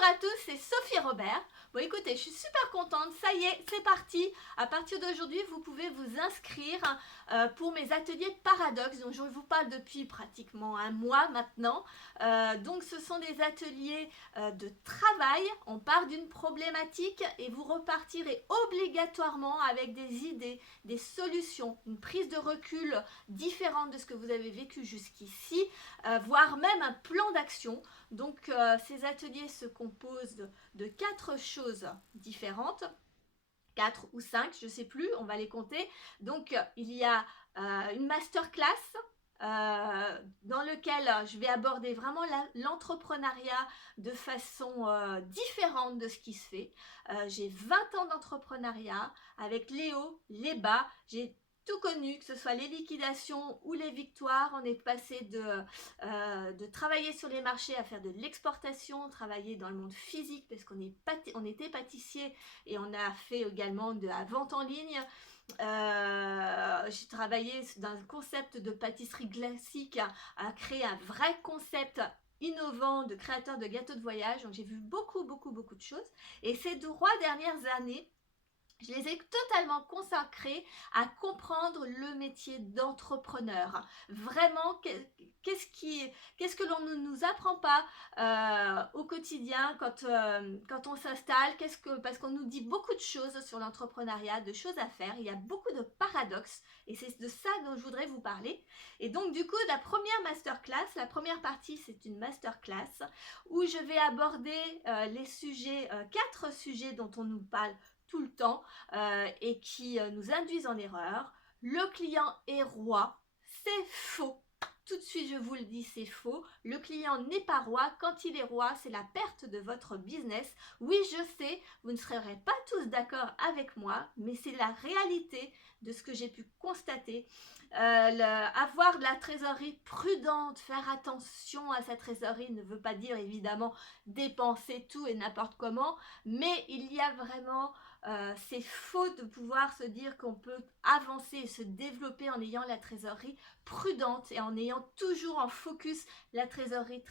Bonjour à tous, c'est Sophie Robert. Bon écoutez, je suis super contente, ça y est, c'est parti. À partir d'aujourd'hui, vous pouvez vous inscrire pour mes ateliers Paradoxe, dont je vous parle depuis pratiquement un mois maintenant. Donc ce sont des ateliers de travail, on part d'une problématique et vous repartirez obligatoirement avec des idées, des solutions, une prise de recul différente de ce que vous avez vécu jusqu'ici, voire même un plan d'action. Donc ces ateliers se composent de 4 choses différentes, 4 ou 5, je ne sais plus, on va les compter. Donc il y a une masterclass dans lequel je vais aborder vraiment l'entrepreneuriat de façon différente de ce qui se fait. J'ai 20 ans d'entrepreneuriat avec les hauts, les bas, j'ai tout connu, que ce soit les liquidations ou les victoires. On est passé de travailler sur les marchés à faire de l'exportation, travailler dans le monde physique parce on était pâtissier et on a fait également de la vente en ligne. J'ai travaillé dans un concept de pâtisserie classique à créer un vrai concept innovant de créateur de gâteaux de voyage. Donc j'ai vu beaucoup de choses et ces 3 dernières années je les ai totalement consacrés à comprendre le métier d'entrepreneur. Vraiment, qu'est-ce que l'on ne nous apprend pas au quotidien quand on s'installe, parce qu'on nous dit beaucoup de choses sur l'entrepreneuriat, de choses à faire. Il y a beaucoup de paradoxes et c'est de ça dont je voudrais vous parler. Et donc du coup, la première partie, c'est une masterclass où je vais aborder les sujets, 4 sujets dont on nous parle tout le temps et qui nous induisent en erreur. Le client est roi, c'est faux. Tout de suite, je vous le dis, c'est faux. Le client n'est pas roi. Quand il est roi, c'est la perte de votre business. Oui, je sais, vous ne serez pas tous d'accord avec moi, mais c'est la réalité de ce que j'ai pu constater. Avoir de la trésorerie prudente, faire attention à sa trésorerie ne veut pas dire évidemment dépenser tout et n'importe comment, mais il y a vraiment c'est faux de pouvoir se dire qu'on peut avancer et se développer en ayant la trésorerie prudente et en ayant toujours en focus la trésorerie,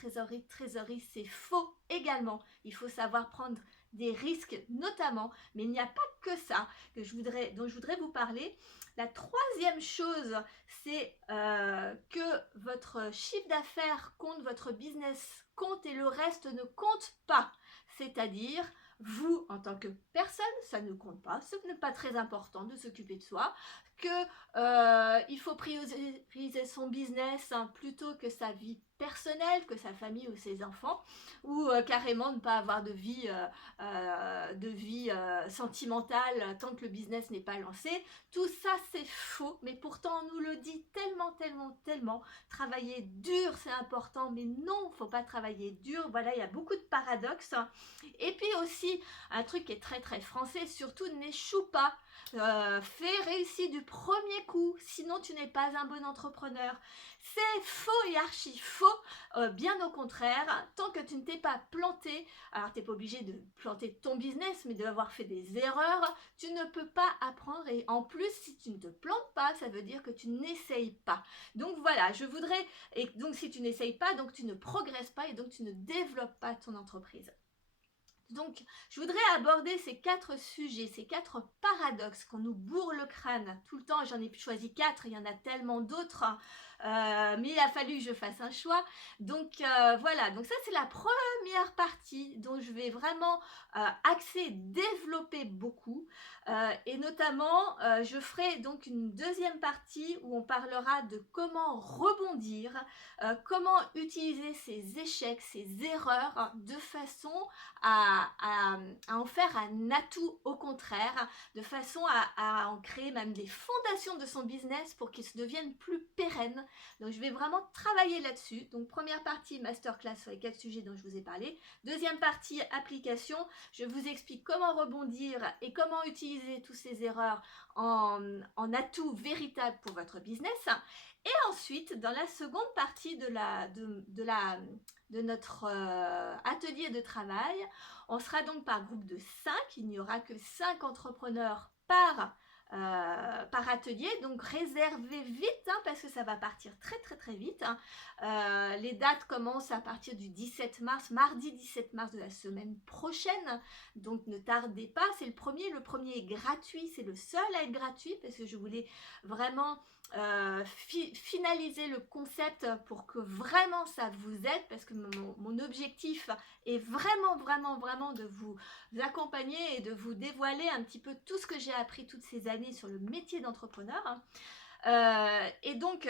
c'est faux également. Il faut savoir prendre des risques notamment, mais il n'y a pas que ça dont je voudrais vous parler. La troisième chose, c'est que votre chiffre d'affaires compte, votre business compte et le reste ne compte pas. C'est-à-dire, vous, en tant que personne, ça ne compte pas, ce n'est pas très important de s'occuper de soi, qu'il faut prioriser son business plutôt que sa vie personnelle, que sa famille ou ses enfants, ou carrément ne pas avoir de vie sentimentale tant que le business n'est pas lancé. Tout ça, c'est faux, mais pourtant on nous le dit tellement. Travailler dur, c'est important, mais non, il ne faut pas travailler dur. Voilà, il y a beaucoup de paradoxes. Et puis aussi, un truc qui est très français, surtout n'échoue pas. Fais réussir du premier coup, sinon tu n'es pas un bon entrepreneur. C'est faux et archi faux, bien au contraire. Tant que tu ne t'es pas planté, alors tu n'es pas obligé de planter ton business, mais d'avoir fait des erreurs, tu ne peux pas apprendre. Et en plus, si tu ne te plantes pas, ça veut dire que tu n'essayes pas. Donc voilà, et donc si tu n'essayes pas, donc tu ne progresses pas et donc tu ne développes pas ton entreprise. Donc, je voudrais aborder ces 4 sujets, ces 4 paradoxes qu'on nous bourre le crâne tout le temps. J'en ai choisi 4, il y en a tellement d'autres, mais il a fallu que je fasse un choix. Donc voilà, donc ça c'est la première partie dont je vais vraiment axer, développer beaucoup. Et notamment, je ferai donc une deuxième partie où on parlera de comment rebondir, comment utiliser ces échecs, ces erreurs de façon à en faire un atout au contraire, de façon à en créer même des fondations de son business pour qu'il se devienne plus pérenne. Donc je vais vraiment travailler là-dessus. Donc première partie masterclass sur les 4 sujets dont je vous ai parlé. Deuxième partie application, je vous explique comment rebondir et comment utiliser toutes ces erreurs en atout véritable pour votre business. Et ensuite, dans la seconde partie de notre atelier de travail, on sera donc par groupe de 5. Il n'y aura que 5 entrepreneurs par par atelier, donc réservez vite parce que ça va partir très vite. Les dates commencent à partir du 17 mars, mardi 17 mars de la semaine prochaine, donc ne tardez pas, c'est le premier est gratuit, c'est le seul à être gratuit parce que je voulais vraiment finaliser le concept pour que vraiment ça vous aide, parce que mon objectif est vraiment de vous accompagner et de vous dévoiler un petit peu tout ce que j'ai appris toutes ces années sur le métier d'entrepreneur. Et donc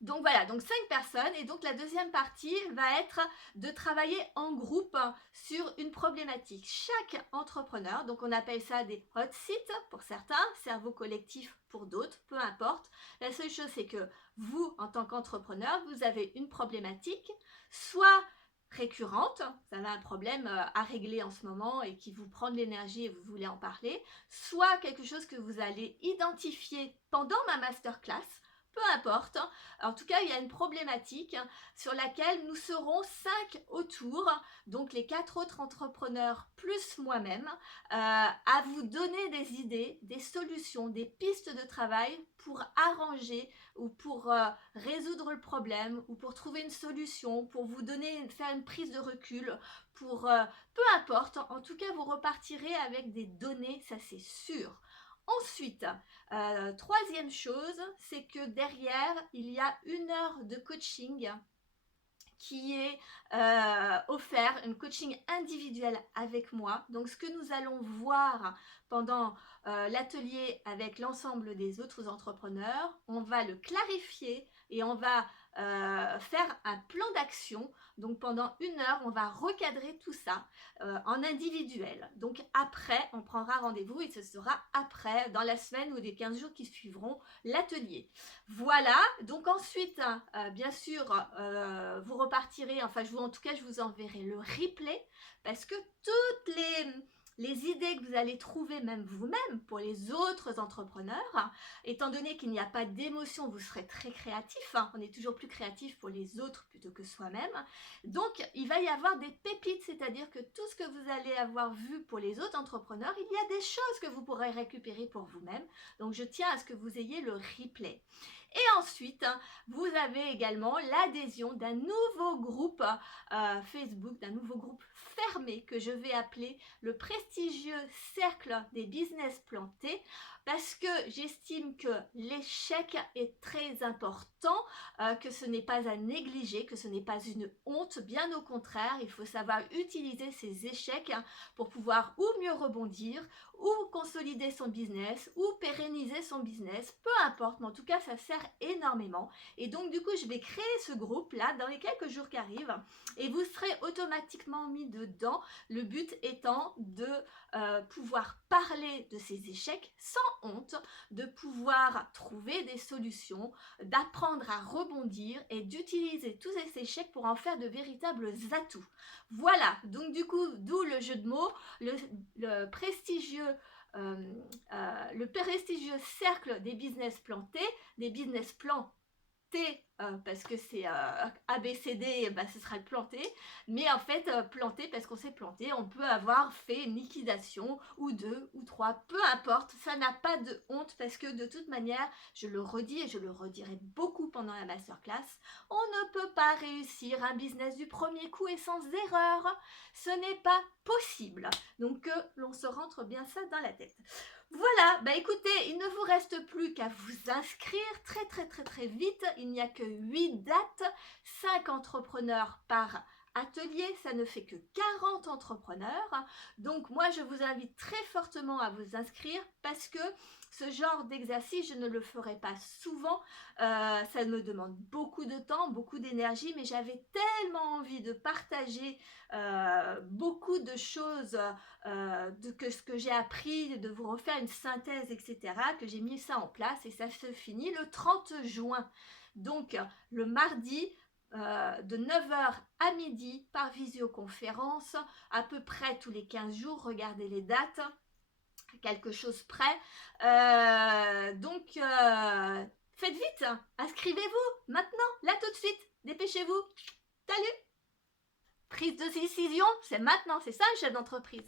voilà, donc 5 personnes, et donc la deuxième partie va être de travailler en groupe sur une problématique. Chaque entrepreneur, donc on appelle ça des hot seats pour certains, cerveau collectif pour d'autres, peu importe. La seule chose, c'est que vous, en tant qu'entrepreneur, vous avez une problématique, soit récurrente, vous avez un problème à régler en ce moment et qui vous prend de l'énergie et vous voulez en parler, soit quelque chose que vous allez identifier pendant ma masterclass, peu importe. En tout cas, il y a une problématique sur laquelle nous serons 5 autour, donc les 4 autres entrepreneurs plus moi-même, à vous donner des idées, des solutions, des pistes de travail pour arranger ou pour résoudre le problème ou pour trouver une solution, pour vous donner, faire une prise de recul, pour peu importe. En tout cas, vous repartirez avec des données, ça c'est sûr. Ensuite, troisième chose, c'est que derrière, il y a 1 heure de coaching qui est offert, un coaching individuel avec moi. Donc, ce que nous allons voir pendant l'atelier avec l'ensemble des autres entrepreneurs, on va le clarifier et on va faire un plan d'action. Donc pendant 1 heure, on va recadrer tout ça en individuel. Donc après, on prendra rendez-vous et ce sera après, dans la semaine ou les 15 jours qui suivront l'atelier. Voilà, donc ensuite, bien sûr, vous repartirez, enfin en tout cas, je vous enverrai le replay parce que toutes les idées que vous allez trouver même vous-même pour les autres entrepreneurs, étant donné qu'il n'y a pas d'émotion, vous serez très créatif, on est toujours plus créatif pour les autres plutôt que soi-même, donc il va y avoir des pépites, c'est-à-dire que tout ce que vous allez avoir vu pour les autres entrepreneurs, il y a des choses que vous pourrez récupérer pour vous-même, donc je tiens à ce que vous ayez le replay. Et ensuite, vous avez également l'adhésion d'un nouveau groupe Facebook, d'un nouveau groupe fermé que je vais appeler le prestigieux cercle des business plantés, parce que j'estime que l'échec est très important, que ce n'est pas à négliger, que ce n'est pas une honte, bien au contraire, il faut savoir utiliser ces échecs pour pouvoir ou mieux rebondir, ou consolider son business, ou pérenniser son business, peu importe, mais en tout cas ça sert énormément. Et donc du coup je vais créer ce groupe là dans les quelques jours qui arrivent et vous serez automatiquement mis dedans, le but étant de pouvoir parler de ces échecs sans honte, de pouvoir trouver des solutions, d'apprendre à rebondir et d'utiliser tous ces échecs pour en faire de véritables atouts. Voilà, donc du coup d'où le jeu de mots, le prestigieux cercle des business plantés, des business plantés parce que c'est ABCD, bah, ce sera le planté, mais en fait planté parce qu'on s'est planté, on peut avoir fait une liquidation ou 2 ou 3, peu importe, ça n'a pas de honte parce que de toute manière, je le redis et je le redirai beaucoup pendant la masterclass, on ne peut pas réussir un business du premier coup et sans erreur, ce n'est pas possible, donc l'on se rentre bien ça dans la tête. Voilà, bah écoutez, il ne vous reste plus qu'à vous inscrire très vite. Il n'y a que 8 dates, 5 entrepreneurs par atelier, ça ne fait que 40 entrepreneurs. Donc moi, je vous invite très fortement à vous inscrire parce que ce genre d'exercice, je ne le ferai pas souvent. Ça me demande beaucoup de temps, beaucoup d'énergie, mais j'avais tellement envie de partager beaucoup de choses que ce que j'ai appris, de vous refaire une synthèse, etc., que j'ai mis ça en place et ça se finit le 30 juin. Donc le mardi, de 9h à midi par visioconférence, à peu près tous les 15 jours, regardez les dates, quelque chose près. Donc faites vite, inscrivez-vous maintenant, là tout de suite, dépêchez-vous. Salut! Prise de décision, c'est maintenant, c'est ça le chef d'entreprise.